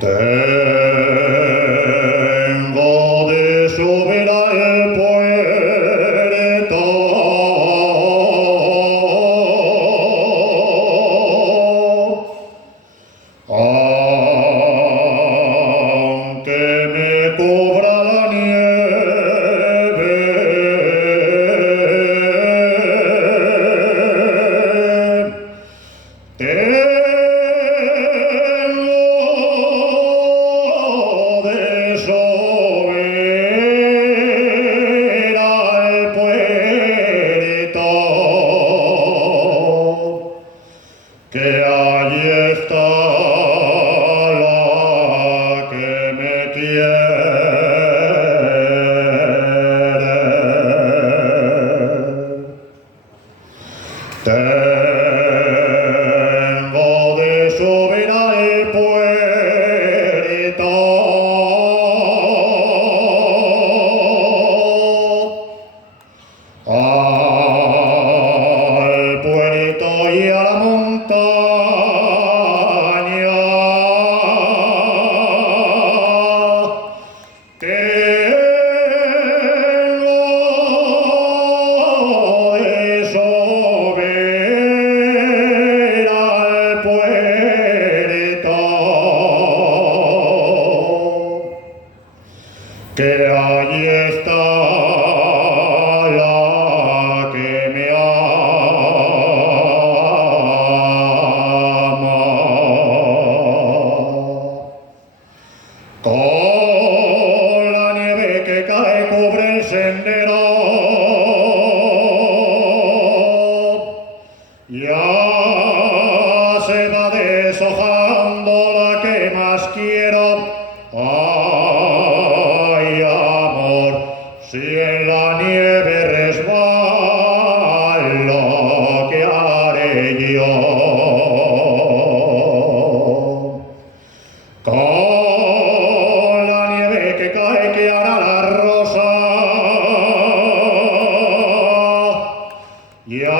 Tengo de subir al puerto, aunque me cubra la nieve. Que allí está la que me quiere. Tengo de subir al puerto, y a la montaña. Tengo de subir al puerto, que allí está la que me ama. Con la nieve que cae cubre el sendero, ya se va deshojando la que más quiero. Ay, amor, si en la nieve resbalo, ¿qué haré yo? Con la nieve que cae, ¿qué hará la rosa? Ya